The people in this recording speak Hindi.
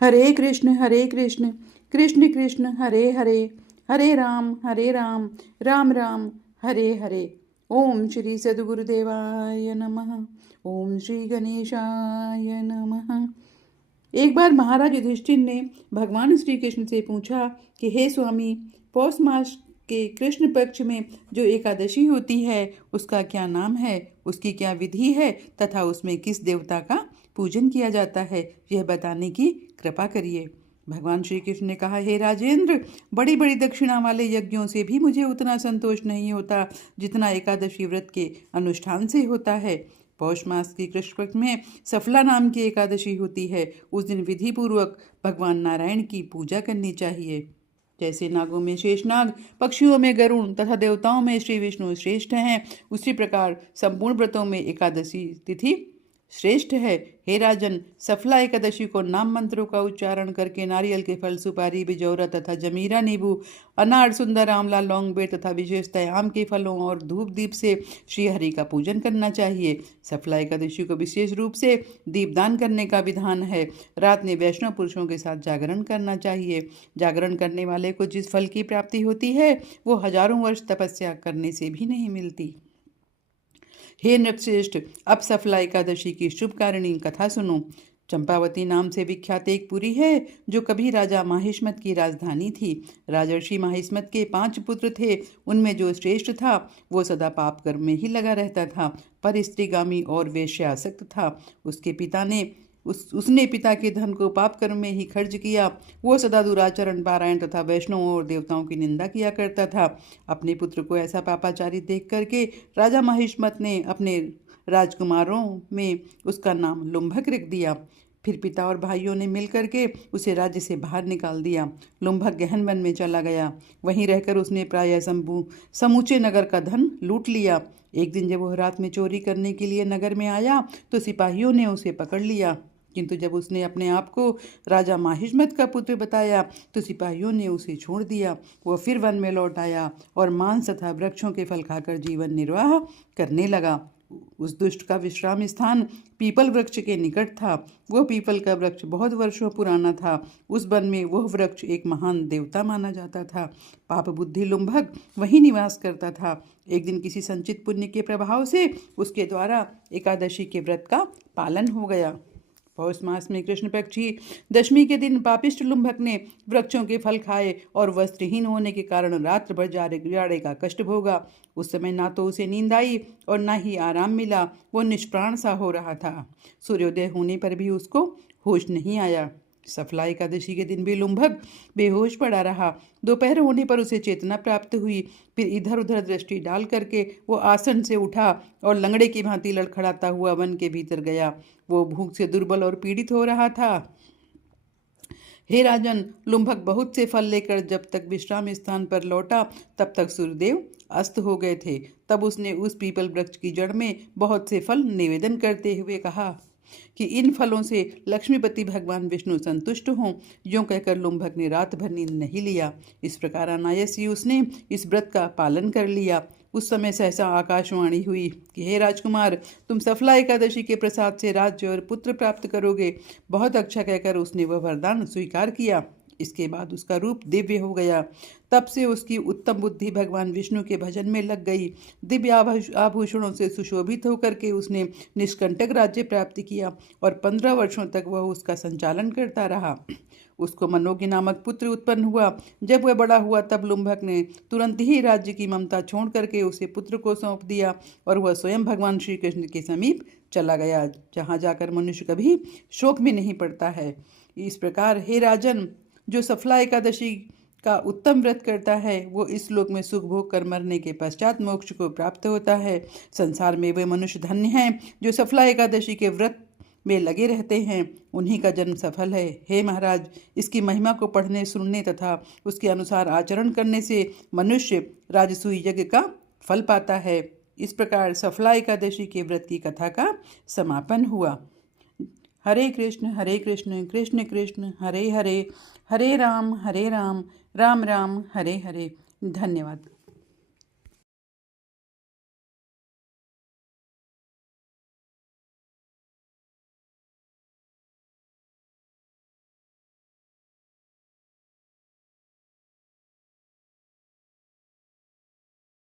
हरे कृष्ण कृष्ण कृष्ण हरे हरे, हरे राम राम राम हरे हरे। ओम श्री सद्गुरुदेवाय नमः। ओम श्री गणेशाय नमः। एक बार महाराज युधिष्ठिर ने भगवान श्री कृष्ण से पूछा कि हे स्वामी, पौष मास के कृष्ण पक्ष में जो एकादशी होती है उसका क्या नाम है, उसकी क्या विधि है तथा उसमें किस देवता का पूजन किया जाता है, यह बताने की कृपा करिए। भगवान श्री कृष्ण ने कहा, हे राजेंद्र, बड़ी बड़ी दक्षिणा वाले यज्ञों से भी मुझे उतना संतोष नहीं होता जितना एकादशी व्रत के अनुष्ठान से होता है। पौष मास की कृष्ण पक्ष में सफला नाम की एकादशी होती है। उस दिन विधि पूर्वक भगवान नारायण की पूजा करनी चाहिए। जैसे नागों में शेषनाग, पक्षियों में गरुण तथा देवताओं में श्री विष्णु श्रेष्ठ हैं, उसी प्रकार संपूर्ण व्रतों में एकादशी तिथि श्रेष्ठ है। हे राजन, सफला एकादशी को नाम मंत्रों का उच्चारण करके नारियल के फल, सुपारी, बिजौरा तथा जमीरा, नींबू, अनार, सुंदर, आंवला, लौंग, बेर तथा विशेषतः आम के फलों और धूप दीप से श्री हरि का पूजन करना चाहिए। सफला एकादशी को विशेष रूप से दीपदान करने का विधान है। रात में वैष्णव पुरुषों के साथ जागरण करना चाहिए। जागरण करने वाले को जिस फल की प्राप्ति होती है वो हजारों वर्ष तपस्या करने से भी नहीं मिलती। हे नृपश्रेष्ठ, अब सफला एकादशी की शुभकारिणी कथा सुनो। चंपावती नाम से विख्यात एक पुरी है जो कभी राजा माहिष्मत की राजधानी थी। राजर्षि माहिष्मत के 5 पुत्र थे। उनमें जो श्रेष्ठ था वो सदा पाप कर्म में ही लगा रहता था, पर स्त्रीगामी और वेश्यासक्त था। उसके पिता ने उसने पिता के धन को पाप कर्म में ही खर्च किया। वो सदा दुराचरण, पारायण तथा वैष्णवों और देवताओं की निंदा किया करता था। अपने पुत्र को ऐसा पापाचारी देख करके राजा महिष्मत ने अपने राजकुमारों में उसका नाम लुम्भक रख दिया। फिर पिता और भाइयों ने मिलकर के उसे राज्य से बाहर निकाल दिया। लुम्भक गहन वन में चला गया। वहीं रहकर उसने प्रायः समूचे नगर का धन लूट लिया। एक दिन जब वह रात में चोरी करने के लिए नगर में आया तो सिपाहियों ने उसे पकड़ लिया, किंतु जब उसने अपने आप को राजा माहिष्मत का पुत्र बताया तो सिपाहियों ने उसे छोड़ दिया। वह फिर वन में लौट आया और मांस तथा वृक्षों के फल खाकर जीवन निर्वाह करने लगा। उस दुष्ट का विश्राम स्थान पीपल वृक्ष के निकट था। वह पीपल का वृक्ष बहुत वर्षों पुराना था। उस वन में वह वृक्ष एक महान देवता माना जाता था। पाप बुद्धि लुम्भक वहीं निवास करता था। एक दिन किसी संचित पुण्य के प्रभाव से उसके द्वारा एकादशी के व्रत का पालन हो गया। पौष मास में कृष्ण पक्षी दशमी के दिन पापिष्ट लुम्भक ने वृक्षों के फल खाए और वस्त्रहीन होने के कारण रात्र भर जाड़े का कष्ट भोगा। उस समय ना तो उसे नींद आई और ना ही आराम मिला। वो निष्प्राण सा हो रहा था। सूर्योदय होने पर भी उसको होश नहीं आया। सफला एकादशी के दिन भी लुम्भक बेहोश पड़ा रहा। दोपहर होने पर उसे चेतना प्राप्त हुई। फिर इधर उधर दृष्टि डाल करके वो आसन से उठा और लंगड़े की भांति लड़खड़ाता हुआ वन के भीतर गया। वो भूख से दुर्बल और पीड़ित हो रहा था। हे राजन, लुम्भक बहुत से फल लेकर जब तक विश्राम स्थान पर लौटा तब तक सूर्यदेव अस्त हो गए थे। तब उसने उस पीपल वृक्ष की जड़ में बहुत से फल निवेदन करते हुए कहा कि इन फलों से लक्ष्मीपति भगवान विष्णु संतुष्ट हों। यूं कहकर लुम्भक ने रात भर नींद नहीं लिया। इस प्रकार अनायास ही उसने इस व्रत का पालन कर लिया। उस समय सहसा आकाशवाणी हुई कि हे राजकुमार, तुम सफला एकादशी के प्रसाद से राज्य और पुत्र प्राप्त करोगे। बहुत अच्छा कहकर उसने वह वरदान स्वीकार किया। इसके बाद उसका रूप दिव्य हो गया। तब से उसकी उत्तम बुद्धि भगवान विष्णु के भजन में लग गई। दिव्य आभूषणों से सुशोभित होकर के उसने निष्कंटक राज्य प्राप्त किया और 15 वर्षों तक वह उसका संचालन करता रहा। उसको मनोज्ञ नामक पुत्र उत्पन्न हुआ। जब वह बड़ा हुआ तब लुम्भक ने तुरंत ही राज्य की ममता छोड़ करके उसे पुत्र को सौंप दिया और वह स्वयं भगवान श्री कृष्ण के समीप चला गया, जहाँ जाकर मनुष्य कभी शोक में नहीं पड़ता है। इस प्रकार हे राजन, जो सफला एकादशी का उत्तम व्रत करता है वो इस लोक में सुख भोग कर मरने के पश्चात मोक्ष को प्राप्त होता है। संसार में वे मनुष्य धन्य हैं जो सफला एकादशी के व्रत में लगे रहते हैं, उन्हीं का जन्म सफल है। हे महाराज, इसकी महिमा को पढ़ने, सुनने तथा उसके अनुसार आचरण करने से मनुष्य राजसूय यज्ञ का फल पाता है। इस प्रकार सफला एकादशी के व्रत की कथा का समापन हुआ। हरे कृष्ण कृष्ण कृष्ण हरे हरे, हरे राम राम राम हरे हरे। धन्यवाद।